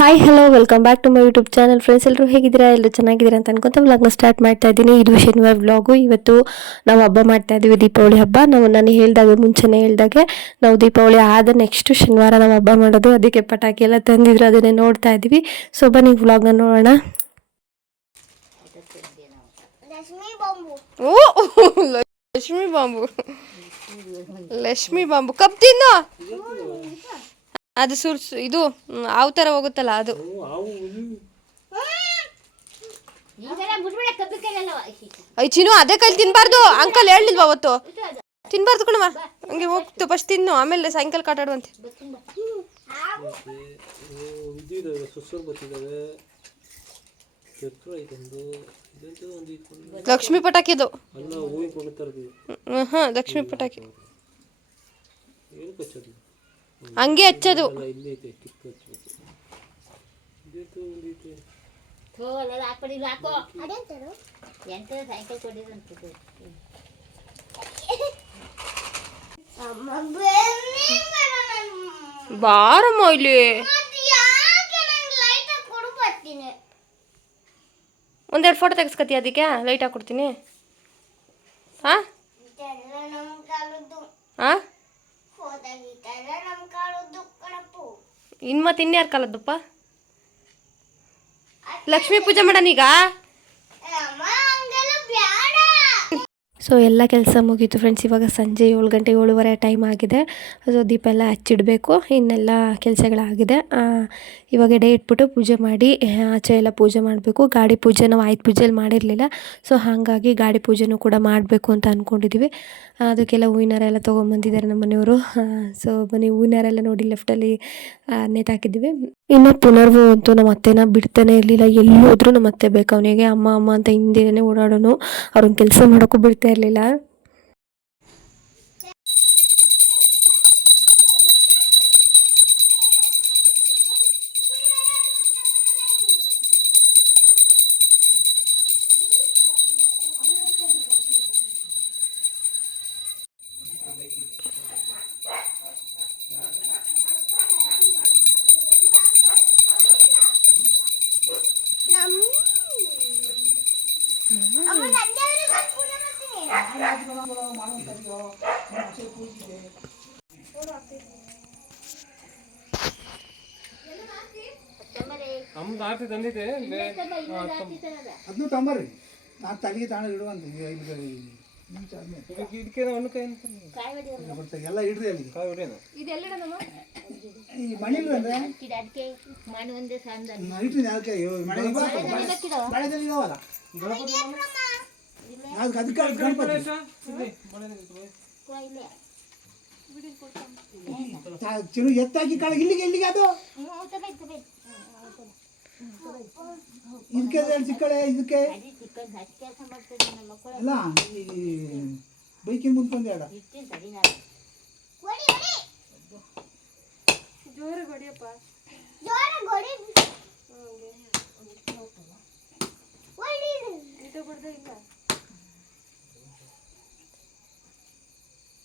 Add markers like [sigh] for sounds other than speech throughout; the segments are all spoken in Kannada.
Hi hello welcome back to my YouTube channel friends ಎಲ್ಲರೂ ಹೇಗಿದ್ದೀರಾ? ಎಲ್ಲರೂ ಚೆನ್ನಾಗಿದ್ದೀರಾ ಅಂತ ಅನ್ಕೊಂತ ವ್ಲಾಗ್ನ ಸ್ಟಾರ್ಟ್ ಮಾಡ್ತಾ ಇದ್ದೀನಿ. ಇದು ಶನಿವಾರ ವ್ಲಾಗು ಇವತ್ತು ನಾವು ಹಬ್ಬ ಮಾಡ್ತಾ ಇದ್ದೀವಿ ದೀಪಾವಳಿ ಹಬ್ಬ. ನಾವು ನಾನು ಹೇಳಿದಾಗ ಮುಂಚೆನೇ ಹೇಳಿದಾಗೆ ನಾವು ದೀಪಾವಳಿ ಆದ ನೆಕ್ಸ್ಟ್ ಶನಿವಾರ ನಾವು ಹಬ್ಬ ಮಾಡೋದು. ಅದಕ್ಕೆ ಪಟಾಕಿ ಎಲ್ಲ ತಂದಿದ್ರು ಅದನ್ನೇ ನೋಡ್ತಾ ಇದ್ದೀವಿ. ಸೊ ಬನ್ನಿ ವ್ಲಾಗ್ನ ನೋಡೋಣ. ಲಕ್ಷ್ಮಿ ಬಾಂಬು. ಓ Lakshmi bomb. Lakshmi bomb. Cup ತಿನ್ನು. ಅದು ಸುರ್ ಇದು ಆವ್ ಥರ ಹೋಗುತ್ತಲ್ಲ ಅದು. ಐ ಚಿನ್ನು ಅದೇ ಕೈ ತಿನ್ಬಾರ್ದು. ಅಂಕಲ್ ಹೇಳಿಲ್ವಾ ಅವತ್ತು? ತಿನ್ಬಾರ್ದು ಕಣಮ್ಮ ಹಂಗೆ ಹೋಗ್ತು ಫಸ್ಟ್ ತಿನ್ನು ಆಮೇಲೆ ಸಾಯಂಕಾಲ ಕಾಟಾಡುವಂತೆ ಲಕ್ಷ್ಮಿ ಪಟಾಕಿ ಇದು. ಹಾಂ ಲಕ್ಷ್ಮಿ ಪಟಾಕಿ. ಏನು ಕಚ್ಚೋದು ಹಂಗೆ ಹಚ್ಚೋದು. ಬಾರಮ್ಮ ಇಲ್ಲಿ. ಒಂದೆರಡು ಫೋಟೋ ತೆಗೆಸ್ಕತಿ ಅದಕ್ಕೆ ಲೈಟ್ ಹಾಕ್ಕೊಡ್ತೀನಿ ಹಾಂ? ಹಾಂ? ಇನ್ನು ಮತ್ತೆ ಇನ್ಯಾರು ಕಾಲದ್ದಪ್ಪ? ಲಕ್ಷ್ಮೀ ಪೂಜೆ ಮಾಡೋಣೀಗ ಸೊ ಎಲ್ಲ ಕೆಲಸ ಮುಗೀತು ಫ್ರೆಂಡ್ಸ್ ಇವಾಗ ಸಂಜೆ ಏಳು ಗಂಟೆ ಏಳುವರೆ ಟೈಮ್ ಆಗಿದೆ. ಸೊ ದೀಪ ಎಲ್ಲ ಹಚ್ಚಿಡಬೇಕು. ಇನ್ನೆಲ್ಲ ಕೆಲಸಗಳಾಗಿದೆ. ಇವಾಗ ಡೇ ಇಟ್ಬಿಟ್ಟು ಪೂಜೆ ಮಾಡಿ ಆಚೆ ಎಲ್ಲ ಪೂಜೆ ಮಾಡಬೇಕು. ಗಾಡಿ ಪೂಜೆ ನಾವು ಆಯ್ತು ಪೂಜೆಯಲ್ಲಿ ಮಾಡಿರಲಿಲ್ಲ. ಸೊ ಹಾಗಾಗಿ ಗಾಡಿ ಪೂಜೆನೂ ಕೂಡ ಮಾಡಬೇಕು ಅಂತ ಅಂದ್ಕೊಂಡಿದ್ದೀವಿ ಅದಕ್ಕೆಲ್ಲ ಹೂವಿನಾರ ಎಲ್ಲ ತೊಗೊಂಬಂದಿದ್ದಾರೆ ನಮ್ಮ ಮನೆಯವರು. ಸೊ ಬನ್ನಿ, ಹೂವಿನಾರೆಲ್ಲ ನೋಡಿ ಲೆಫ್ಟಲ್ಲಿ ನೇತಾಕಿದ್ದೀವಿ. ಇನ್ನು ಪುನರ್ವು ಅಂತೂ ನಮ್ಮ ಅತ್ತೆನ ಬಿಡ್ತಾನೆ ಇರಲಿಲ್ಲ. ಎಲ್ಲಿ ಹೋದ್ರೂ ನಮ್ಮ ಅತ್ತೆ ಬೇಕು. ಅವನಿಗೆ ಅಮ್ಮ ಅಮ್ಮ ಅಂತ ಹಿಂದಿನೇ ಓಡಾಡೋನು. ಅವ್ರನ್ನ ಕೆಲಸ ಮಾಡೋಕ್ಕೂ ಬಿಡ್ತಾ ಇರಲಿಲ್ಲ. ನಮ್ದು ಆರ್ತಿ ತಂದಿದೆ ಅದನ್ನು ತಗೊಂಬರ್ರಿ. ನಾನು ತಲೆಗೆ ತಾಣ ಇಡುವಂತ ಇದಕ್ಕೆ ಒಂದು ಕೈ ಅಂತ ಎಲ್ಲ ಇಡ್ರಿ ಅಲ್ಲಿ ಕಾಯಿ ಹೊಡೆಯೋದು ಈ ಅಂದ್ರೆ? ಮಳೆ ಮಳೆದಲ್ಲಿ ಇದಾವಲ್ಲ. ಅದಕ್ಕೆ ಅದಕ್ಕೆ ಅದು ಗಣಪತಿ ಇಲ್ಲೇ ತಾ- ಚಿರು ಎತ್ತಾಕಿ ಕಾಳ ಇಲ್ಲಿಗೆ ಇಲ್ಲಿಗೆ ಅದು. ಇದಕ್ಕೆ ಚಿಕ್ಕಳೆ ಇದಕ್ಕೆ ಅಡಿ ಚಿಕ್ಕನ್ ಹಚ್ಚಿ ಕೆಲಸ ಮಾಡ್ತದೆ ನಮ್ಮ ಮಕ್ಕಳು ಅಲ್ಲ. ಈ ಬೈಕಿನ ಮುಂದೆ ಬಂದು ಬೇಡ ಇಟ್ಟಿನ ಸರಿ ನಾನು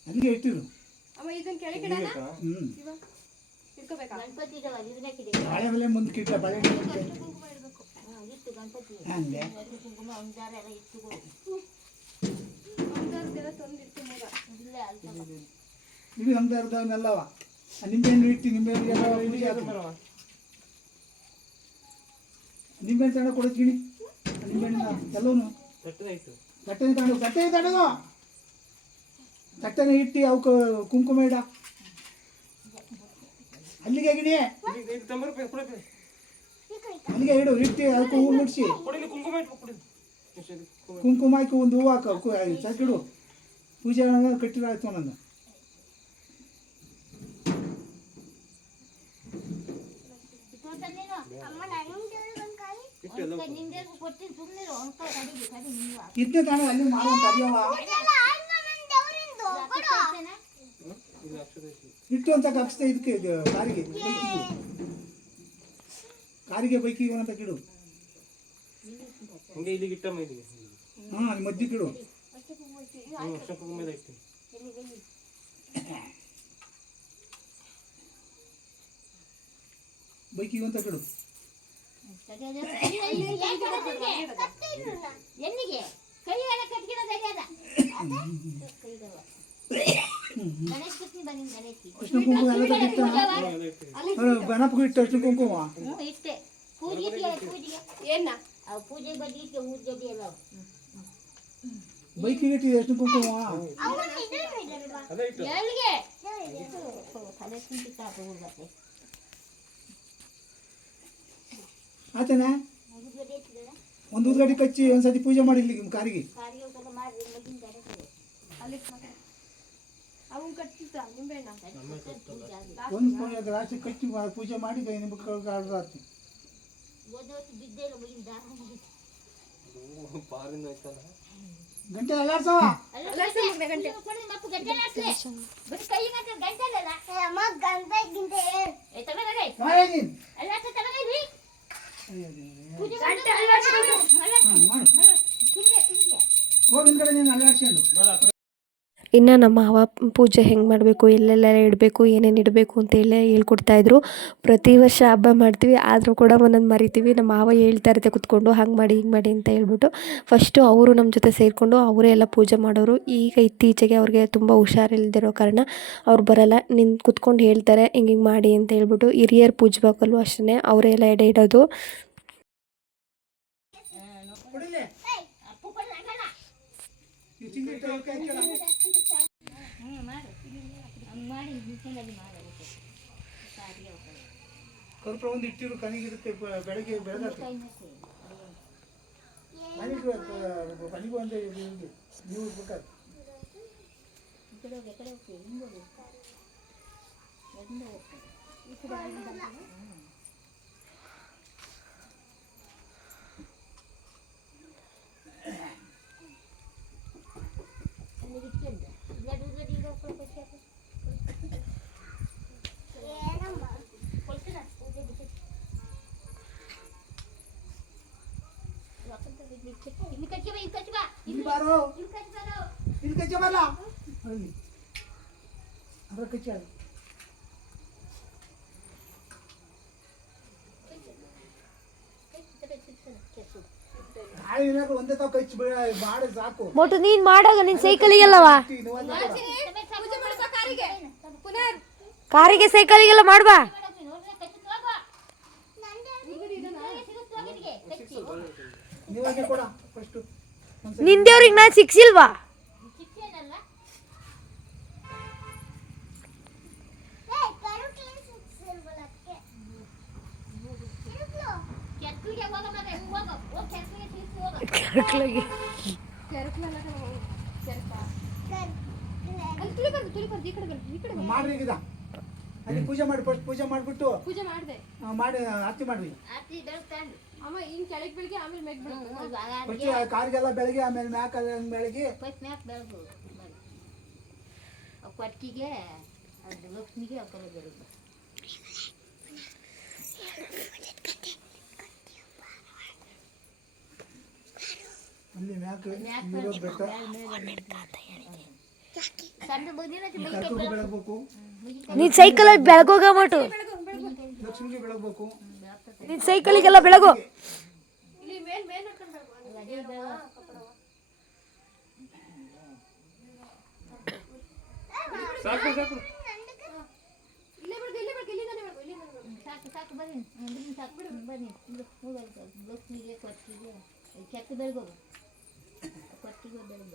ಅಲ್ಲಿಗೆ ಇಟ್ಟಿರು ಹ್ಞೂ ಇರ್ಬೇಕಿದೆ ಬಾಳೆ ಬೆಲೆ ಮುಂದೆ ಕಿಟ್ಟ ಬಾಳೆ ಮುಂದೆ ಹ್ಞೂ ಇಟ್ಟು ಗಣಪತಿ. ಹಂಗೆ. ಕುಂಕುಮ ಒಂದಾರ ಎಲ್ಲ ಇಟ್ಟು ಇಲ್ಲೇ ಅಲ್ಪ ಇಡೀ ನಮ್ದು ಅರ್ಧವನ್ನೆಲ್ಲವ ನಿಂಬೆಹಣ್ಣು ಇಟ್ಟು ನಿಂಬೆಹಣ್ಣು ಎಲ್ಲ ಪೂಜೆ ಆಯ್ತು ನಿಂಬೆಹಣ್ಣು ತಗೊಂಡು ಕೊಡ್ತೀನಿ ನಿಂಬೆಹಣ್ಣಿನ ಎಲ್ಲವೂ ತಟ್ಟೆ ತಗೊಂಡು ತಟ್ಟೆ ತಗೊಂಡು ತಟ್ಟೆನೆ ಇಟ್ಟು ಅವಕ್ಕೆ ಕುಂಕುಮ ಇಡ. ಅಲ್ಲಿಗೆ ಕೊಡಬೇಕು ಅಲ್ಲಿಗೆ ಇಡು ಇಟ್ಟು ಅದಕ್ಕೆ ಹೂ ಕೊಡಿಲಿ ಕುಂಕುಮ ಹಾಕಿ ಒಂದು ಹೂವು ಹಾಕ. ಸಾಕಿಡು ಪೂಜೆ ಕಟ್ಟಿರೋ ಆಯ್ತು ನನ್ನ ಇದನ್ನೇ ತಾಣ ಅಲ್ಲಿ ಮಾಡುವಂತ ಇಟ್ಟು ಅಂತ ಕಕ್ಷತೆ ಇದಕ್ಕೆ ಇದು ಕಾರಿಗೆ ಕಾರಿಗೆ ಬೈಕಿಗೆ. ಅಂತ ಗಿಡು. ಹಂಗೆ ಇಲ್ಲಿಗೆ ಇಟ್ಟಮ್ಮ ಇಲ್ಲಿಗೆ ಹಾಂ ಮಧ್ಯೆ ಗಿಡು. ಹ್ಞೂ ಮೇಲೆ ಇಟ್ಟು ಬೈಕಿಗೆ ಅಂತ ಕಿಡು ಎಲ್ಲಿಗೆ? ಕೈ ಎಲ್ಲ ಕಟ್ಗಿಡ ಅಷ್ಟು ಕುಂಕುಮ ಎಲ್ಲ ತೆಗಿತಾನ ಗಣಪಗೆ ಇಟ್ಟು ಅಷ್ಟು ಕುಂಕುಮ ಇಷ್ಟೇ ಪೂಜೆಗೆ ಪೂಜೆಗೆ ಏನ ಪೂಜೆ ಇಟ್ಟು ಊರ್ ಜೊತೆ ಎಲ್ಲ ಬೈಕಿಗೆ ಇಟ್ಟಿದೆ ಎಷ್ಟು ಕುಂಕುಮ ಎಲ್ಲಿಗೆ ತಲೆ ಆತನ ಒಂದು ಉದ್ಗಡಿ ಕಚ್ಚಿ ಒಂದ್ಸತಿ ಪೂಜೆ ಮಾಡಿ ಇಲ್ಲಿ ಕಾರಿಗೆ ಕಾರಿಗೆ ಊಟ ಮಾಡಿ ಮಗಿನ ಕಡೆ ಅವನ್ ಕಟ್ಟಿದ್ದ ನಿಂಬೆಣ್ಣ ಒಂದು ರಾಶಿ ಕಚ್ಚಿ ಮಾ- ಪೂಜೆ ಮಾಡಿ ಕೈ ನಿಂಬಕ್ಕೆ ಆಡ್ದಾರ್ತಿ ಓದೋತ್ತು ಬಿದ್ದೇಲ್ಲ ಮಗಿನ ದಾರ ಪಾರಿಂದ ಆಯ್ತಲ್ಲ. ಗಂಟೆ ಅಲ್ಲಾಡ್ಸವ ಗಂಟೆ ಮಪ್ಪು ಗಂಟೆ. ಹಾಕ್ಲೆ ಬರೀ ಕೈ ಮಾತ್ರ ಗಂಟೆ ಅಲ್ಲಲ್ಲ? ಏ ತಗೊಂಡ್ರೆ ನಾಳೆ ನೀನು ಅಲ್ಲ ತಗೊಂಡ್ರಿ ಅಯ್ಯೋ ದೇವ್ರೇ. ಪೂಜೆ ಮಾಡಿ ಅಲ್ಲ ಹಾ, ಮಾಡು. ತುಂಬ್ರೆ ತುಂಬ್ರೆ ಹೋಗಿ ಹಿಂದ್ಗಡೆ ನೀನು ಅಲ್ಲಾಡ್ಸ್ಕೊಂಡು ಇನ್ನು ನಮ್ಮ ಮಾವ ಪೂಜೆ ಹೆಂಗೆ ಮಾಡಬೇಕು ಎಲ್ಲೆಲ್ಲ ಇಡಬೇಕು ಏನೇನು ಇಡಬೇಕು ಅಂತೇಳಿ ಹೇಳ್ಕೊಡ್ತಾಯಿದ್ರು ಪ್ರತಿ ವರ್ಷ ಹಬ್ಬ ಮಾಡ್ತೀವಿ ಆದರೂ ಕೂಡ ಒಂದೊಂದು ಮರಿತೀವಿ. ನಮ್ಮ ಮಾವ ಹೇಳ್ತಾ ಇರುತ್ತೆ ಕುತ್ಕೊಂಡು ಹಂಗೆ ಮಾಡಿ ಹಿಂಗೆ ಮಾಡಿ ಅಂತ ಹೇಳ್ಬಿಟ್ಟು. ಫಸ್ಟು ಅವರು ನಮ್ಮ ಜೊತೆ ಸೇರಿಕೊಂಡು ಅವರೇ ಎಲ್ಲ ಪೂಜೆ ಮಾಡೋರು. ಈಗ ಇತ್ತೀಚೆಗೆ ಅವ್ರಿಗೆ ತುಂಬ ಹುಷಾರಿಲ್ದಿರೋ ಕಾರಣ ಅವ್ರು ಬರಲ್ಲ. ನಿನ್ ಕುತ್ಕೊಂಡು ಹೇಳ್ತಾರೆ ಹಿಂಗೆ ಹಿಂಗೆ ಮಾಡಿ ಅಂತ ಹೇಳ್ಬಿಟ್ಟು ಹಿರಿಯರು ಪೂಜ್ಬೇಕಲ್ವ ಅಷ್ಟೇ ಅವರೇ ಎಲ್ಲ ಎಡೆ ಇಡೋದು. ಕೊಡಿಲೆ? ಅಪ್ಪು ಕೊಡ ಆಗಲ್ಲ ಈ ಚಿಂಗಿ ಇಟ್ಟು ಅವ್ರ್ ಕೈ ಕೆಳ. ಹ್ಞೂ ಮಾಡು ಹಂಗೆ ಮಾಡಿ ಮಿಷನಲ್ಲಿ ಮಾಡೋದಕ್ಕೆ ಸಾರಿಗೆ ಹೋಗ್ತದೆ ಕರ್ಪೂರ ಒಂದು ಇಟ್ಟಿರು ಕನಿಗಿರುತ್ತೆ ಬೆಳಗ್ಗೆ ಬೆಳಗ್ಗೆ ಮನೆಗೆ ಇದೆ. ನೀವು ಬೇಕಾದ್ರೆ ಅಲ್ಲಿಂದ ಬಂದ್ರೆ, ಹ್ಞೂ. ಅಲ್ಲಿಗೆ ಇಟ್ಕೊಂಡು ಬ್ಲಡ್ ಬ್ಲಡ್ ಈಗ ಹೋಗ್ಕೊಂಡು ಕೊಡ್ಸಿ ಕೊಡ್ತೀರಾ ಪೂಜೆ ಬಿಟ್ಟು ಇಲ್ಲಿ ಕಚ್ಚಿ ಬಾ ಇಲ್ಲಿ ಕಚ್ಚಿ ಬಾ ಇಲ್ಲಿ ಬಾರೋ. ಇಲ್ಲಿ ಕಚ್ಚಿ ಬರಲ್ಲ ಅದ್ರ ಕಚ್ಚಿ ಅದು. ಒಂದೇ ತಾವು ಕಚ್ಚಿ ಮಾಡಿ ಸಾಕು. ಮೊಟ್ಟು ನೀನ್ ಮಾಡಾಗ ನಿನ್ ಸೈಕಲಿಗೆಲ್ಲವಾ? ಕಾರಿಗೆ ಸೈಕಲಿಗೆಲ್ಲ ಮಾಡ್ಬಾ. ನೀವಾಗೆ ಕೊಡ ಫಸ್ಟು ನಿಂದೇವ್ರಿಗೆ ನಾನು ಸಿಕ್ಸಿಲ್ವಾ ಕರ್ಕ್ಲಾಗಿ. ಮಾಡ್ರಿ ಅಲ್ಲಿ ಪೂಜೆ ಮಾಡಿ ಫಸ್ಟ್ ಪೂಜೆ ಮಾಡಿಬಿಟ್ಟು ಪೂಜೆ ಮಾಡಿದೆ. ಮಾಡಿ ಆರತಿ ಮಾಡ್ರಿ ಅಮ್ಮ ಹಿಂಗ್ ಕೆಳಗ್ ಬೆಳಿಗ್ಗೆ ಆಮೇಲೆ ಮೆಗ್ ಬೆಳಿಗ್ಗೆ ಫಸ್ಟ್ ಕಾರ್ಗೆಲ್ಲ ಬೆಳಗ್ಗೆ ಆಮೇಲೆ ಮ್ಯಾಕ್ ಬೆಳಗ್ಗೆ ಕೊಟ್ಟಿಗೆ ಅದು ಲಕ್ಷ್ಮಿಗೆ ಆ ಕಡೆ ಬರೋದು ಅಲ್ಲಿ ಮ್ಯಾಕ್ ಇರೋದು ಬೆಟ್ಟ ನಿನ್ನ ಸೈಕಲಲ್ಲಿ ಬೆಳಗೋಗ ಮಟು. ಲಕ್ಷ್ಮಿಗೆ ಬೆಳಗ್ಬೇಕು. ನಿನ್ನ ಸೈಕಲಿಗೆಲ್ಲ ಬೆಳಗು. ಇಲ್ಲೇ ಬೆಳಗ್ಗೆ ಇಲ್ಲೇ ಬೆಳಗ್ಗೆ ಇಲ್ಲಿಂದಾನೆ ಬೆಳಗ್ಗೆ ಇಲ್ಲಿಂದಾನೆ ಬೆಳಗ್ಗೆ ಸಾಕು ಸಾಕು ಬನ್ನಿ ಮುಂದಿನ ಸಾಕು ಬಿಡು ಬನ್ನಿ ಮೂವತ್ತು ಲಕ್ಷ್ಮಿಗೆ ಕೊಟ್ಟಿಗೆ ಕೆತ್ತ ಬೆಳಗೋದು ಕೊಟ್ಟಿಗೆ ಬೆಳಗ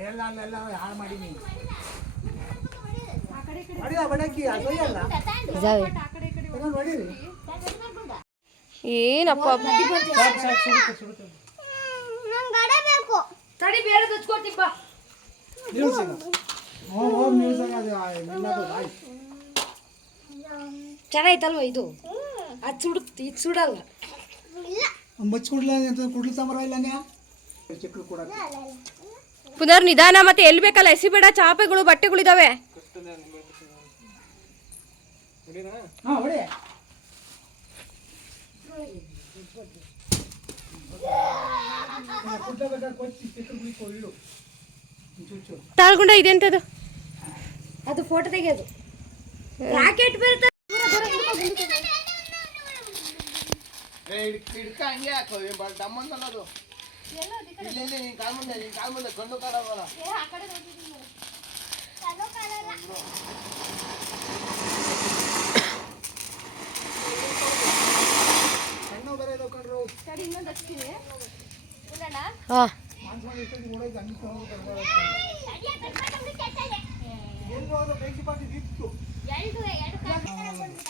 ಅದು ಆ, ನಿನ್ನದು ಆಯ್ತು ಚೆನ್ನಾಯ್ತಲ್ವ ಇದು? ಅದು ಸುಡುತ್ತೆ ಇದು ಸುಡಲ್ಲ. ಮಚ್ಚ ಕುಡ್ಲ ಅಂತ ಕುಡ್ಲು ಸಾಂಬಾರ ಇಲ್ಲ ಚಿಕ್ಕ ಕೂಡ ಪುನರ್ ನಿಧಾನ ಮತ್ತೆ ಎಲ್ಲಿ ಬೇಕಲ್ಲ ಎಸಿಬೇಡ ಚಾಪೆಗಳು ಬಟ್ಟೆಗಳು ಇದಾವೆ ತಾಳ್ಗೊಂಡ ಇದೆಂತದು ಅದು ಫೋಟೋ ತೆಗೆಯೋದು. ರಾಕೆಟ್ ಬರುತ್ತೆ ಹಿಡ್ಕ ಹಂಗೆ ಹಾಕೋದು ದಮ್ ಅಂತಲ್ಲ ಇಲ್ಲಿ ಇಲ್ಲಿ ನೀನ್ ಕಾಲ್ ಮುಂದೆ ನೀನ್ ಕಾಲ್ ಮುಂದೆ ಕಣ್ಣು ಕಾಣಲ್ಲ. ಸಣ್ಣ ಬೇರೆ ಇದಾವ್ ಕಣ್ರು. ಹಾ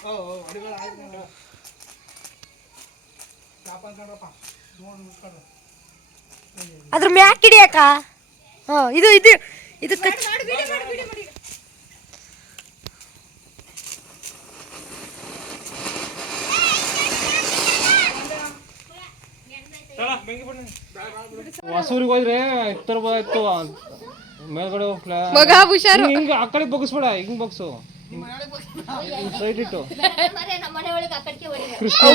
ಓ ಓ ಅಡಿಗಳ ಆಯ್ತು ಚಾಪ ಅನ್ಕೊಂಡ್ರಪ್ಪ ನೋಡಿ ಅದ್ರ ಮ್ಯಾಕ್ ಹಿಡಿಯಕ ಹಾ ಇದು ಇದು ಇದು ಹೊಸೂರಿಗೆ ಹೋದ್ರೆ ಎತ್ತರಬೋದಾಯ್ತು ಮೇಲ್ಗಡೆ ಹೋಗ್ಲಾರು ಮಗ ಹುಷಾರು. ಹಿಂಗ ಆ ಕಡೆ ಬಗ್ಸ್ಬೇಡ ಹಿಂಗ್ ಬಗ್ಸು. ಸೈಡ್ ಇಟ್ಟು. ಕೃಷ್ಣ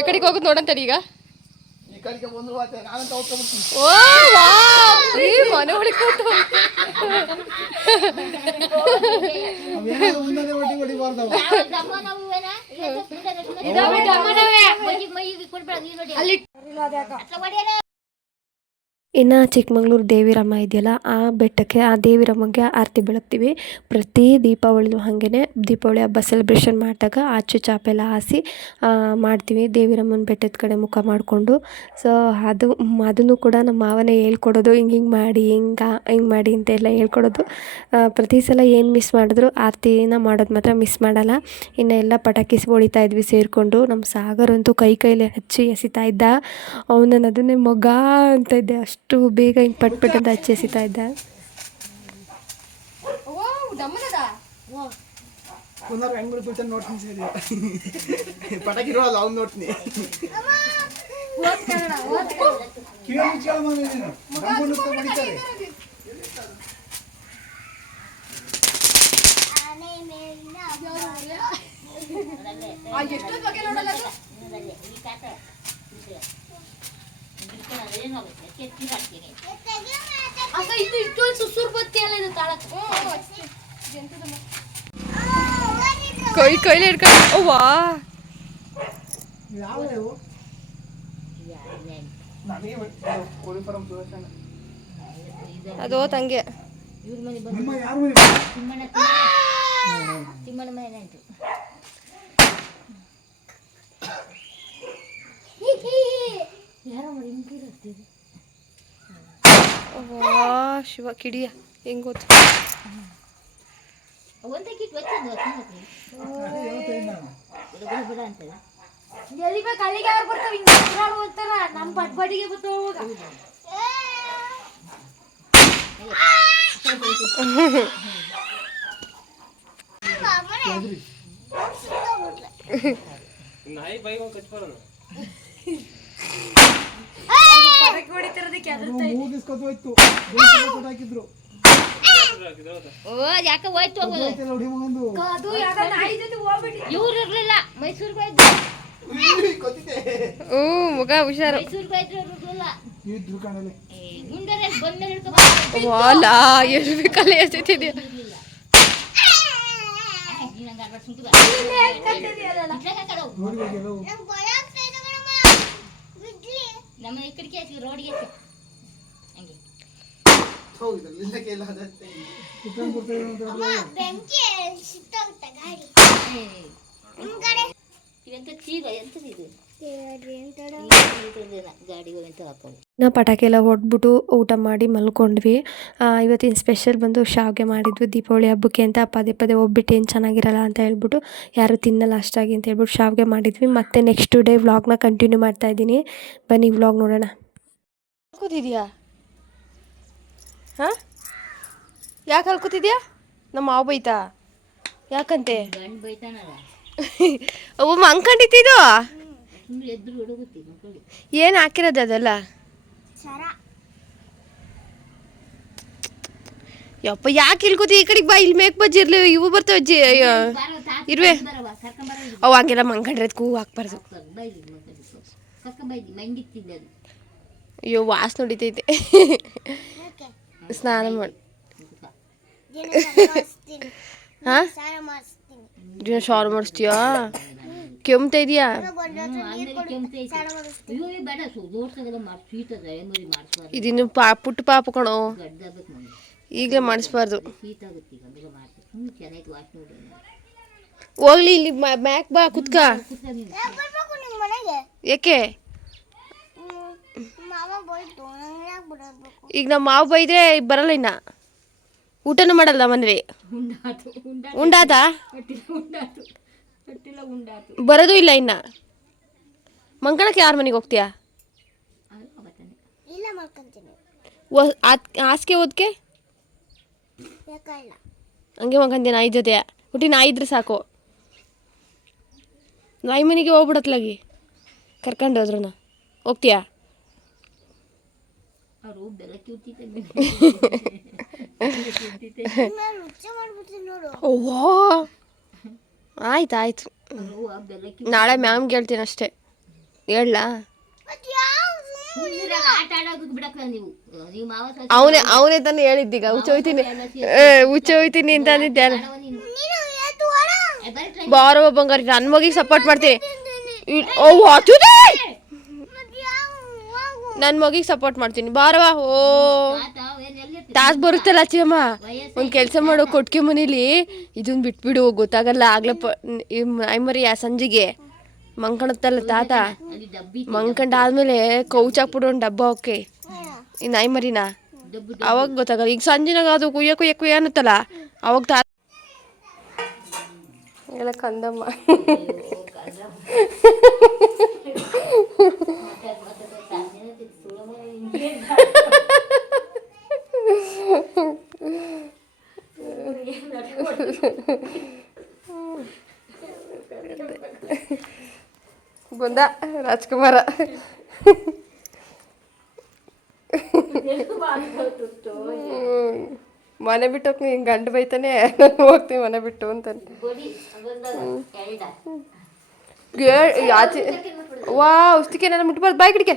ಎಕಡೆಗೆ ಹೋಗುದು ನೋಡಂತಡಿ ಈಗ? ಈ ಕಡೆಗೆ ಬಂದ್ರು ಆಯ್ತು ನಾನಂತ ಹೋಗ್ಕೊಂಡ್ಬಿಡ್ತೀನಿ ಓ ವಾವ್! ಈ ಮನೆ ಒಳಗೆ ಕೂತು ಇನ್ನು ಚಿಕ್ಕಮಗಳೂರು ದೇವಿರಮ್ಮ ಇದೆಯಲ್ಲ, ಆ ಬೆಟ್ಟಕ್ಕೆ, ಆ ದೇವಿರಮ್ಮಗೆ ಆರತಿ ಬೆಳಗ್ತೀವಿ. ಪ್ರತಿ ದೀಪಾವಳಿಲೂ ಹಾಗೆಯೇ ದೀಪಾವಳಿ ಹಬ್ಬ ಸೆಲೆಬ್ರೇಷನ್ ಮಾಡಿದಾಗ ಆಚು ಚಾಪೆಲ್ಲ ಹಾಸಿ ಮಾಡ್ತೀವಿ. ದೇವಿರಮ್ಮನ ಬೆಟ್ಟದ ಕಡೆ ಮುಖ ಮಾಡಿಕೊಂಡು. ಸೊ ಅದು, ಅದನ್ನು ಕೂಡ ನಮ್ಮ ಮಾವನೇ ಹೇಳ್ಕೊಡೋದು. ಹಿಂಗೆ ಹಿಂಗೆ ಮಾಡಿ, ಹಿಂಗೆ ಹಿಂಗೆ ಮಾಡಿ ಅಂತೆಲ್ಲ ಹೇಳ್ಕೊಡೋದು. ಪ್ರತಿ ಸಲ ಏನು ಮಿಸ್ ಮಾಡಿದ್ರು ಆರತಿನ ಮಾಡೋದು ಮಾತ್ರ ಮಿಸ್ ಮಾಡಲ್ಲ. ಇನ್ನು ಎಲ್ಲ ಪಟಾಕಿಸ್ ಹೊಡಿತಾ ಇದ್ವಿ ಸೇರಿಕೊಂಡು. ನಮ್ಮ ಸಾಗರ್ ಅಂತೂ ಕೈ ಕೈಲಿ ಹಚ್ಚಿ ಎಸಿತಾ ಇದ್ದ. ಅವನನ್ನು ಅದನ್ನೇ ಮಗ ಅಂತ ಇದ್ದೆ ಅಷ್ಟು ಬೇಗ ಹಿಂಗೆ ಪಟ್ ಪಟ್ ಅಂತ ಹಚ್ಚಿ ಎಸಿತಾ ಇದ್ದ ಕುಂದಾರ ಹೆಂಗ್ ಬಿಡ್ತು ನೋಡ್ತೀನಿ ಸರಿ ಪಟಾಕಿ ಇರೋಲ್ಲ ಅವ್ನು ನೋಡ್ತೀನಿ ಕಿವಿ ಮುಚ್ಚಾಳ ಮಗ ಅಕ್ಕ ಇದು ಇಷ್ಟೊಂದು ಸುಸುರ್ ಬತ್ತಿ ಅಲ್ಲ ಇದು ತಾಳಕ್ ಕೈ ಕೈಲಿ ಹಿಡ್ಕೊಂಡು ಓ ವಾ. ಯಾವ ಇವು ನನಗೆ ಕೋಳಿ ಫಾರಂ ತೋರಿಸೋಣ ಅದೋ ತಂಗೆ. ಇವ್ರ ಮನೆ ಬಂದು ತಿಮ್ಮನ ಯಾರು ಮನೆ ತಿಮ್ಮಣ್ಣ ಮನೆ ಅಂತು ಯಾರೋ ಮಾಡಿ ಹಿಂಗಿರುತ್ತೆ ವಾ ಶಿವ ಕಿಡಿಯ ಹೆಂಗ್ ಗೊತ್ತು? ಎಲ್ಲಿ ಬೇಕು? ಅಲ್ಲಿಗೆ ನಮ್ಮ ಪಟ್ಪಾಟಿಗೆ ಬರ್ತಾವ ನಾಯಿ ಬೈಗ್ ಕಚ್ಬಾರಲ್ಲ ಹೋಯ್ತು. ಹಾಕಿದ್ರು. ಓ ಯಾಕೆ ಹೋಯ್ತು ಇವ್ರು ಇರ್ಲಿಲ್ಲ ಮೈಸೂರಿಗೆ ಹೋಯ್ತು. ಓ ಮಗ ಹುಷಾರು. ಮೈಸೂರಿಗೆ ಹೋಯ್ತು ಇವ್ರು ಇರ್ಲಿಲ್ಲ ಇದ್ರು ಕಣಲೆ ಏ, ಗುಂಡರೆ ಬಂದ ಹಿಡ್ಕೊ ವಾಲಾ ಎಲ್ಬೇಕಲ್ಲ ಎಸಿತಿದ್ಯಾ ನೋಡ್ಬೇಕೆಲ್ಲ ನಮ್ಮ ಈ ಕಡೆಗೆ ಆಯ್ತು ರೋಡ್ಗೆ ಹಂಗೆ. ಹೌದು ಇಲ್ಲ ಅಂತ ಇವೆಂತ ಚೀಲ ನಾವು ಪಟಾಕಿ ಎಲ್ಲ ಹೊಡ್ಬಿಟ್ಟು ಊಟ ಮಾಡಿ ಮಲ್ಕೊಂಡ್ವಿ. ಇವತ್ತಿನ ಸ್ಪೆಷಲ್ ಬಂದು ಶಾವಿಗೆ ಮಾಡಿದ್ವಿ ದೀಪಾವಳಿ ಹಬ್ಬಕ್ಕೆ ಅಂತ ಪದೇ ಪದೇ ಒಬ್ಬಿಟ್ಟು ಏನು ಚೆನ್ನಾಗಿರಲ್ಲ ಅಂತ ಹೇಳ್ಬಿಟ್ಟು ಯಾರು ತಿನ್ನಲ್ಲ ಅಷ್ಟಾಗಿ ಅಂತ ಹೇಳ್ಬಿಟ್ಟು ಶಾವಿಗೆ ಮಾಡಿದ್ವಿ. ಮತ್ತೆ ನೆಕ್ಸ್ಟ್ ಡೇ ವ್ಲಾಗ್ನ ಕಂಟಿನ್ಯೂ ಮಾಡ್ತಾ ಇದ್ದೀನಿ. ಬನ್ನಿ ವ್ಲಾಗ್ ನೋಡೋಣ. ಹಾಂ? ಯಾಕೆ ಅಲ್ಕೋತಿದ್ಯಾ ನಮ್ಮ ಮಾವು ಬೈತಾ? ಯಾಕಂತೆ? ಗಂಡು ಬೈತಾನಲ್ಲ. [laughs] ಏನು ಹಾಕಿರೋದು ಅದೆಲ್ಲ? ಯಪ್ಪ ಯಾಕೆ ಇಲ್ಕೋತಿ ಈ ಕಡೆಗೆ ಬಾ ಇಲ್ಲಿ ಮೇಕ್ ಬಜ್ಜಿ ಇರ್ಲಿ ಇವು ಬರ್ತಾವೆ ಜಿ ಅಯ್ಯೋ. ಇರುವೆ. ಅವು ಹಂಗೆಲ್ಲ ಮಂಕಂಡ್ರೆ ಕೂ ಹಾಕ್ಬಾರ್ದು. ಅಯ್ಯೋ ವಾಸ್ ನೋಡಿತೈತೆ. ಸ್ನಾನ ಮಾಡಿ ಹಾಂ? ದಿನ ಶಾರು ಮಾಡಿಸ್ತೀಯಾ? ಕೆಮ್ತಾ ಇದೆಯಾ ಇದನ್ನು ಪಾ ಪುಟ್ಟ ಪಾಪ ಕಣೋ. ಈಗಲೇ ಮಾಡಿಸ್ಬಾರ್ದು. ಹೋಗ್ಲಿ ಇಲ್ಲಿ ಮ್ಯಾಕ್ ಬಾ ಕುತ್ಕ. ಏಕೆ? ಯಾಕೆ ಈಗ ನಮ್ಮ ಮಾವು ಬೈದ್ರೆ ಬರಲ್ಲ ಇನ್ನ. ಊಟನೂ ಮಾಡಲ್ಲ ಮನೇಲಿ ಉಂಡಾತು. ಬರೋದು ಇಲ್ಲ ಇನ್ನ. ಮಂಕಣಕ್ಕೆ ಯಾರ ಮನೆಗೆ ಹೋಗ್ತೀಯಾ? ಹಾಸಿಗೆ ಓದ್ಕೆ ಹಂಗೆ ಮಕ್ಕಂತೀನಿ ನಾಯಿ ಜೊತೆ. ಹುಟ್ಟಿ ನಾಯಿ ಇದ್ರೆ ಸಾಕು. ನಾಯಿ ಮನೆಗೆ ಹೋಗ್ಬಿಡತ್ಲಾಗಿ. ಕರ್ಕೊಂಡು ಹೋದ್ರನ. ಹೋಗ್ತೀಯಾ? ಓ ಓಹೋ [laughs] ಆಯ್ತು ಆಯ್ತು. ನಾಳೆ ಮ್ಯಾಮ್ ಕೇಳ್ತೀನಿ ಅಷ್ಟೇ. ಹೇಳಲಾ? ಅವನೇ ಅವನೇ ತಾನೇ ಹೇಳಿದ್ದೀಗ ಹುಚ್ಚೋಯ್ತೀನಿ ಏ ಹುಚ್ಚ ಹೋಯ್ತೀನಿ ಅಂತ ಅಂದಿದ್ದೆ ಬಾರೋ ಬಂಗಾರಿ ನನ್ನ ಮಗಿಗೆ ಸಪೋರ್ಟ್ ಮಾಡ್ತೀನಿ. ನನ್ನ ಮಗಿಗೆ ಸಪೋರ್ಟ್ ಮಾಡ್ತೀನಿ. ಬಾರವಾ ಓ ಟಾಸ್ ಬರುತ್ತಲ್ಲ ಅಚ್ಚಿಯಮ್ಮ ಒಂದು ಕೆಲಸ ಮಾಡೋ ಕೊಟ್ಕೆ ಮನೇಲಿ ಇದನ್ನ ಬಿಟ್ಬಿಡು ಗೊತ್ತಾಗಲ್ಲ. ಆಗ್ಲಪ್ಪ ಐಮರಿ ಆ ಸಂಜೆಗೆ. ಮಂಕಣತ್ತಲ್ಲ ತಾತ. ಅಲ್ಲಿ ಆದ್ಮೇಲೆ ಮಂಕಂಡಾದ್ಮೇಲೆ ಕೌಚ್ ಹಾಕ್ಬಿಡು ಒಂದು ಡಬ್ಬ ಓಕೆ ಈ ನಾಯಿ ಮರಿನಾ. ಡಬ್ಬು ಅವಾಗ ಗೊತ್ತಾಗಲ್ಲ. ಈಗ ಸಂಜೆನಾಗ ಅದು ಕುಯ್ಯ ಕುಯ್ಯ ಕುಯ್ಯ ಅನ್ನತ್ತಲ್ಲ. ಅವಾಗ ತಾ ಎಲ್ಲ ಕಂದಮ್ಮ. [laughs] ಬಂದ ರಾಜ್ಕುಮಾರ ಹ್ಮ್. ಮನೆ ಬಿಟ್ಟು ಹೋಗ್ತೀನಿ ಹಿಂಗೆ ಗಂಡು ಬೈತಾನೆ ನಾನು ಹೋಗ್ತೀನಿ ಮನೆ ಬಿಟ್ಟು ಅಂತಾನೆ ಎಳ್ದ ಗೇ- ಆಚೆ ವಾ ಉಸ್ತಿಕೆ ನಾನು ಮುಟ್ಬಾರ್ದು ಬಾಯ್ ಕಿಡಿಕೆ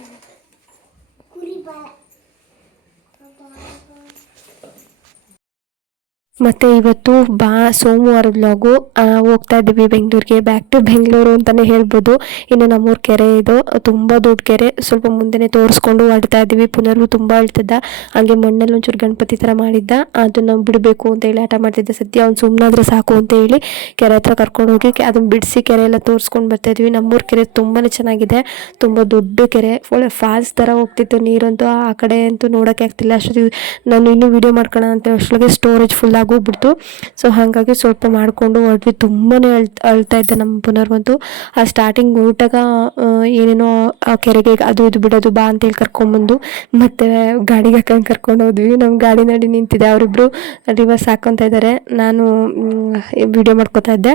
ಮತ್ತು ಇವತ್ತು ಬಾ ಸೋಮವಾರ ಬ್ಲಾಗು ಹೋಗ್ತಾ ಇದ್ದೀವಿ ಬೆಂಗಳೂರಿಗೆ. ಬ್ಯಾಕ್ ಟು ಬೆಂಗಳೂರು ಅಂತಲೇ ಹೇಳ್ಬೋದು. ಇನ್ನು ನಮ್ಮೂರ ಕೆರೆ ಇದು, ತುಂಬ ದೊಡ್ಡ ಕೆರೆ. ಸ್ವಲ್ಪ ಮುಂದೆ ತೋರಿಸ್ಕೊಂಡು ಹೊಡ್ತಾ ಇದ್ದೀವಿ. ಪುನರ್ವು ತುಂಬ ಅಳ್ತಿದ್ದ ಹಾಗೆ ಮಣ್ಣಲ್ಲಿ ಒಂಚೂರು ಗಣಪತಿ ಥರ ಮಾಡಿದ್ದ. ಅದನ್ನು ಬಿಡಬೇಕು ಅಂತ ಹೇಳಿ ಆಟ ಮಾಡ್ತಿದ್ದೆ ಸದ್ಯ. ಅವ್ನು ಸುಮ್ಮನಾದ್ರೆ ಸಾಕು ಅಂತ ಹೇಳಿ ಕೆರೆ ಹತ್ರ ಕರ್ಕೊಂಡು ಹೋಗಿ ಅದನ್ನು ಬಿಡಿಸಿ ಕೆರೆ ಎಲ್ಲ ತೋರಿಸ್ಕೊಂಡು ಬರ್ತಾ ಇದ್ವಿ. ನಮ್ಮೂರ ಕೆರೆ ತುಂಬಾ ಚೆನ್ನಾಗಿದೆ. ತುಂಬ ದೊಡ್ಡ ಕೆರೆ. ಒಳ್ಳೆ ಫಾಲ್ಸ್ ಥರ ಹೋಗ್ತಿತ್ತು ನೀರಂತೂ. ಆ ಕಡೆ ಅಂತೂ ನೋಡೋಕ್ಕೆ ಆಗ್ತಿಲ್ಲ. ಅಷ್ಟೊತ್ತಿಗೆ ನಾನು ಇನ್ನೂ ವೀಡಿಯೋ ಮಾಡ್ಕೊಳ್ಳೋಣ ಅಂತ ಅಷ್ಟೊಳಗೆ ಸ್ಟೋರೇಜ್ ಫುಲ್ ಆಗೋಗ್ಬಿಡ್ತು ಸೊ ಹಾಗಾಗಿ ಸ್ವಲ್ಪ ಮಾಡಿಕೊಂಡು ಹೊರಟ್ವಿ ತುಂಬಾ ಅಳ್ ಅಳ್ತಾ ಇದ್ದೆ ನಮ್ಮ ಪುನರ್ವಂತು ಆ ಸ್ಟಾರ್ಟಿಂಗ್ ಊಟಾಗ ಏನೇನೋ ಆ ಕೆರೆಗೆ ಅದು ಇದು ಬಿಡೋದು ಬಾ ಅಂತೇಳಿ ಕರ್ಕೊಂಬಂದು ಮತ್ತೆ ಗಾಡಿಗೆ ಹಾಕೊಂಡು ಕರ್ಕೊಂಡು ಹೋದ್ವಿ. ನಮ್ಮ ಗಾಡಿ ನಡಿ ನಿಂತಿದೆ. ಅವರಿಬ್ಬರು ರಿವರ್ಸ್ ಹಾಕೊತಾ ಇದ್ದಾರೆ ನಾನು ವಿಡಿಯೋ ಮಾಡ್ಕೊತಾ ಇದ್ದೆ.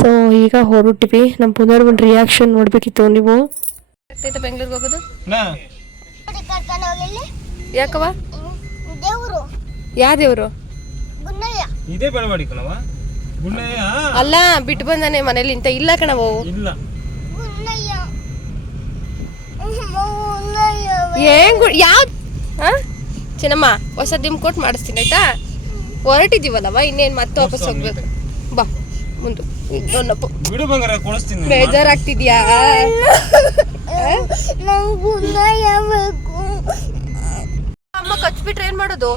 ಸೊ ಈಗ ಹೊರಟಿವಿ ನಮ್ಮ ಪುನರ್ವನ್ ರಿಯಾಕ್ಷನ್ ನೋಡಬೇಕಿತ್ತು ನೀವು. ಬೆಂಗ್ಳೂರಿಗೆ ಹೋಗೋದು? ನಾ? ಯಾಕವ ದೇವರು ಯಾವ ದೇವರು? ಇದೇ ಬೇಡ ಮಾಡಿ ಕಣವ ಗುಣ್ಣಯ್ಯ? ಅಲ್ಲ ಬಿಟ್ಟು ಬಂದಾನೆ ಮನೇಲಿ ಇಂತ ಇಲ್ಲ ಕಣವು ಇಲ್ಲ. ಏನ್ ಯಾವ್ದು ಹಾ ಹೊಸ ದಿಮ್ ಕೊಟ್ಟು ಮಾಡಿಸ್ತೀನಿ ಆಯ್ತಾ? ಹೊರಟಿದ್ದೀವಲ್ಲವ ಇನ್ನೇನು ಮತ್ತೆ ವಾಪಸ್ ಹೋಗ್ಬೇಕು. ಬಾ ಮುಂದು. ಇನ್ನೊಂದಪ್ಪ ಬಿಡು ಬಂಗಾರ ಕೊಡಿಸ್ತೀನಿ ಬೇಜಾರಾಗ್ತಿದ್ಯಾ? ನಂಗೆ ಗುನ್ನಯ್ಯ ಬೇಕು. ಅಮ್ಮ ಕಚ್ಬಿಟ್ರೆ ಏನ್ ಮಾಡೋದು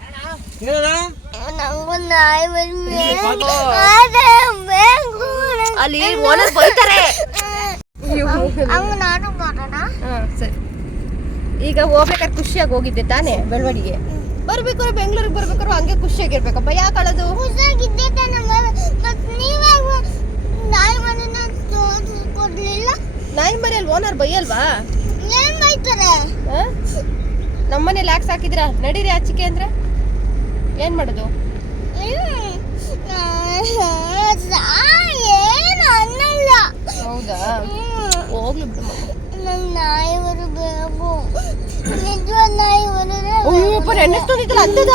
ನಂಗೊಂದು ನಾಯಿ ಬಂದ್ಮೇಲೆ ಅದೇ ಬೇಕು ಅಲ್ಲಿ ಓನರ್ ಬೈತಾರೆ. ಈಗ ಹೋಗ್ಬೇಕಾದ್ರೆ ಖುಷಿಯಾಗಿ ಹೋಗಿದ್ದೆ ತಾನೇ ಬೆಳವಡಿಗೆ ಬರ್ಬೇಕಾದ್ರೆ ಬೆಂಗಳೂರಿಗೆ ಬರ್ಬೇಕಾದ್ರೆ ಹಂಗೆ ಖುಷಿಯಾಗಿರ್ಬೇಕಪ್ಪ ಯಾಕೆ ಅಳೋದು? ನಾಯಿ ಮನೆನ ಅಲ್ವ ನಾಯಿ ಮನೆಯಲ್ಲಿ ಓನರ್ ಬೈಯಲ್ವಾ? ನಮ್ಮನೇಲಿ ಯಾಕೆ ಸಾಕಿದ್ರ ನಡೀರಿ ಆಚಿಕೆ ಅಂದ್ರೆ? ಏನ್ ಮಾಡೋದು? ಹೌದಾ. ಹೋಗ್ಲಿ ಬಿಡು ನಾಯಿ ಬರಬೇಕು ನಿಜವಾದ ನಾಯಿ ಬರೋದ್ರೆ ಅಯ್ಯಪ್ಪ ನೆನ್ನೆಷ್ಟೊಂದಿದ್ದಲ್ಲ ಅಂತದ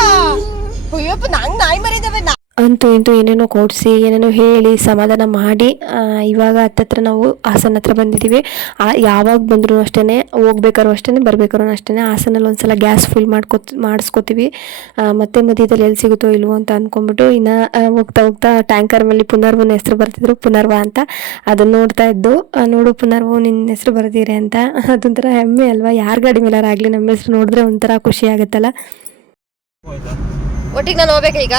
ಅಯ್ಯಪ್ಪ ನಂಗೆ ನಾಯಿ ಮರಿದಾವೆ ಅಂತೂ ಇಂತೂ ಏನೇನೋ ಕೊಡಿಸಿ, ಏನೇನೋ ಹೇಳಿ ಸಮಾಧಾನ ಮಾಡಿ ಇವಾಗ ಹತ್ತತ್ರ ನಾವು ಹಾಸನ ಹತ್ರ ಬಂದಿದ್ದೀವಿ. ಯಾವಾಗ ಬಂದರೂ ಅಷ್ಟೇ ಹೋಗ್ಬೇಕಾದ್ರು ಅಷ್ಟೇ ಬರ್ಬೇಕಾದ್ರು ಅಷ್ಟೇ ಹಾಸನಲ್ಲಿ ಒಂದ್ಸಲ ಗ್ಯಾಸ್ ಫುಲ್ ಮಾಡ್ಕೊತ್, ಮಾಡಿಸ್ಕೋತೀವಿ. ಮತ್ತೆ ಮಧ್ಯದಲ್ಲಿ ಎಲ್ಲಿ ಸಿಗುತ್ತೋ ಇಲ್ವೋ ಅಂತ ಅಂದ್ಕೊಂಡ್ಬಿಟ್ಟು ಇನ್ನು ಹೋಗ್ತಾ ಹೋಗ್ತಾ ಟ್ಯಾಂಕರ್ ಮೇಲೆ ಪುನರ್ವನ ಹೆಸರು ಬರ್ತಿದ್ರು, ಪುನರ್ವ ಅಂತ ಅದನ್ನು ನೋಡ್ತಾ ಇದ್ದು ನೋಡು ಪುನರ್ವ ನಿನ್ನ ಹೆಸರು ಬರ್ತೀರಿ ಅಂತ. ಅದೊಂಥರ ಹೆಮ್ಮೆ ಅಲ್ವಾ? ಯಾರ ಗಾಡಿ ಮೇಲಾರಾಗಲಿ ನಮ್ಮ ಹೆಸರು ನೋಡಿದ್ರೆ ಒಂಥರ ಖುಷಿ ಆಗುತ್ತಲ್ಲ? ಒಟ್ಟಿಗೆ ನಾನು ಹೋಗ್ಬೇಕಾ ಈಗ?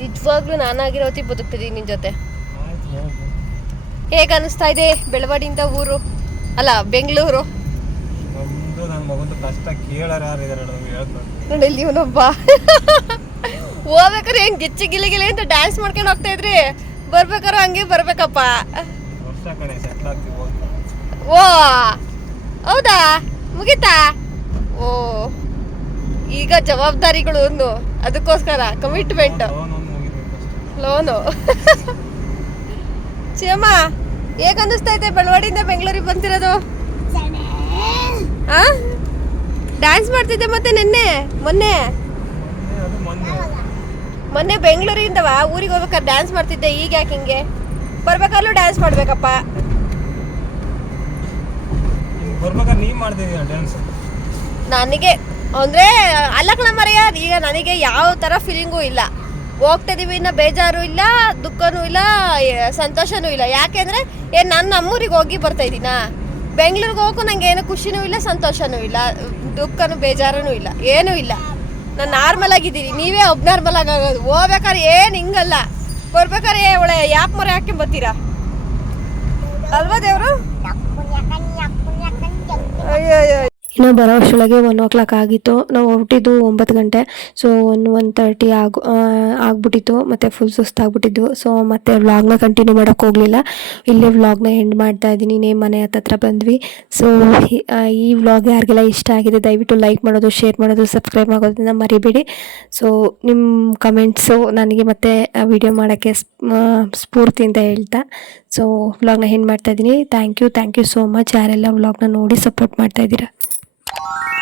ನಿಜವಾಗ್ಲೂ ನಾನಾಗಿರೋ ಹೊತ್ತಿಗೆ ಬದುಕ್ತಿದ್ದೀನಿ ನಿನ್ನ ಜೊತೆ. ಹೋಗು ಅನಿಸ್ತಾ ಇದೆ ಬೆಳವಾಡಿಯಿಂದ ಊರು? ಅಲ್ಲ ಬೆಂಗಳೂರು? ನೋಡಿ ಇಲ್ಲಿ ಇವನೊಬ್ಬ ಹೋಗ್ಬೇಕಾದ್ರೆ ಹೆಂಗ್ ಗಿಚ್ಚಿ ಗಿಲಿ ಗಿಲಿ ಅಂತ ಡ್ಯಾನ್ಸ್ ಮಾಡ್ಕೊಂಡು ಹೋಗ್ತಾ ಇದ್ರಿ? ಬರ್ಬೇಕಾದ್ರೆ ಹಂಗೆ ಬರ್ಬೇಕಪ್ಪ. ಓ ಹೌದಾ? ಮುಗೀತಾ? ಓ. ಈಗ ಜವಾಬ್ದಾರಿಗಳು ಒಂದು. ಅದಕ್ಕೋಸ್ಕರ ಕಮಿಟ್ಮೆಂಟ್ ಲೋನ್ ಚೇಮ ಹೇಗ ಅನ್ನಿಸ್ತಾ ಇದೆ? ಬೆಳವಾಡಿಯಿಂದ ಬೆಂಗಳೂರಿಗೆ ಬಂದಿರೋದು? ಆ? ಡ್ಯಾನ್ಸ್ ಮಾಡ್ತಿದ್ದೆ ಮತ್ತೆ ನಿನ್ನೆ? ಮೊನ್ನೆ? ಮೊನ್ನೆ ಬೆಂಗಳೂರಿಂದವ ಊರಿಗೆ ಹೋಗ್ಬೇಕಾದ್ರೆ ಡ್ಯಾನ್ಸ್ ಮಾಡ್ತಿದ್ದೆ. ಈಗ ಯಾಕೆ ಹಿಂಗೆ? ಬರ್ಬೇಕಾದ್ರೂ ಡ್ಯಾನ್ಸ್ ಮಾಡ್ಬೇಕಪ್ಪ. ನನಗೆ ಅಂದ್ರೆ ಅಲ್ಲಕ್ಲ ಮರೆಯ ಈಗ ನನಗೆ ಯಾವ ತರ ಫೀಲಿಂಗು ಇಲ್ಲ. ಹೋಗ್ತಾ ಇದೀವಿ ಇನ್ನ ಬೇಜಾರು ಇಲ್ಲ ದುಃಖನೂ ಇಲ್ಲ ಸಂತೋಷನೂ ಇಲ್ಲ. ಯಾಕೆಂದ್ರೆ ಏ ನಾನು ನಮ್ಮೂರಿಗೆ ಹೋಗಿ ಬರ್ತಾ ಇದ್ದೀನಾ? ಬೆಂಗಳೂರಿಗೆ ಹೋಗು ನಂಗೆ ಏನು ಖುಷಿನೂ ಇಲ್ಲ ಸಂತೋಷನೂ ಇಲ್ಲ ದುಃಖನೂ ಬೇಜಾರನೂ ಇಲ್ಲ ಏನೂ ಇಲ್ಲ. ನಾನು ನಾರ್ಮಲ್ ಆಗಿದ್ದೀನಿ ನೀವೇ ಅಬ್ನಾರ್ಮಲ್ ಆಗೋದು ಹೋಗ್ಬೇಕಾದ್ರೆ ಏನು ಹಿಂಗಲ್ಲ. ಬರ್ಬೇಕಾದ್ರೆ ಒಳ್ಳೆ ಯಾಪ್ ಮರ ಹಾಕಿ ಬರ್ತೀರಾ? ಅಲ್ವಾ ದೇವರು? ಅಯ್ಯೋ ಇನ್ನು ಬರೋ ಅಷ್ಟರೊಳಗೆ ಒನ್ ಓ ಕ್ಲಾಕ್ ಆಗಿತ್ತು. ನಾವು ಹೊರಟಿದ್ದು ಒಂಬತ್ತು ಗಂಟೆ. ಸೊ ಒನ್ ಒನ್ ತರ್ಟಿ ಆಗು ಆಗಿಬಿಟ್ಟಿತ್ತು. ಮತ್ತು ಫುಲ್ ಸುಸ್ತಾಗ್ಬಿಟ್ಟಿದ್ದು ಸೊ ಮತ್ತೆ ವ್ಲಾಗ್ನ ಕಂಟಿನ್ಯೂ ಮಾಡೋಕ್ಕೆ ಹೋಗಲಿಲ್ಲ. ಇಲ್ಲೇ ವ್ಲಾಗ್ನ ಎಂಡ್ ಮಾಡ್ತಾ ಇದ್ದೀನಿ. ನೇ ಮನೆ ಹತ್ತತ್ರ ಬಂದ್ವಿ. ಸೊ ಈ ವ್ಲಾಗ್ ಯಾರಿಗೆಲ್ಲ ಇಷ್ಟ ಆಗಿದೆ, ದಯವಿಟ್ಟು ಲೈಕ್ ಮಾಡೋದು ಶೇರ್ ಮಾಡೋದು ಸಬ್ಸ್ಕ್ರೈಬ್ ಮಾಡೋದನ್ನ ಮರಿಬೇಡಿ. ಸೊ ನಿಮ್ಮ ಕಮೆಂಟ್ಸು ನನಗೆ ಮತ್ತೆ ವಿಡಿಯೋ ಮಾಡೋಕ್ಕೆ ಸ್ಫೂರ್ತಿ ಅಂತ ಹೇಳ್ತಾ. ಸೊ ವ್ಲಾಗ್ನ ಮಾಡ್ತಾ ಇದ್ದೀನಿ. Thank you thank you so much ಯಾರೆಲ್ಲ ವ್ಲಾಗ್ನ ನೋಡಿ ಸಪೋರ್ಟ್ ಮಾಡ್ತಾ you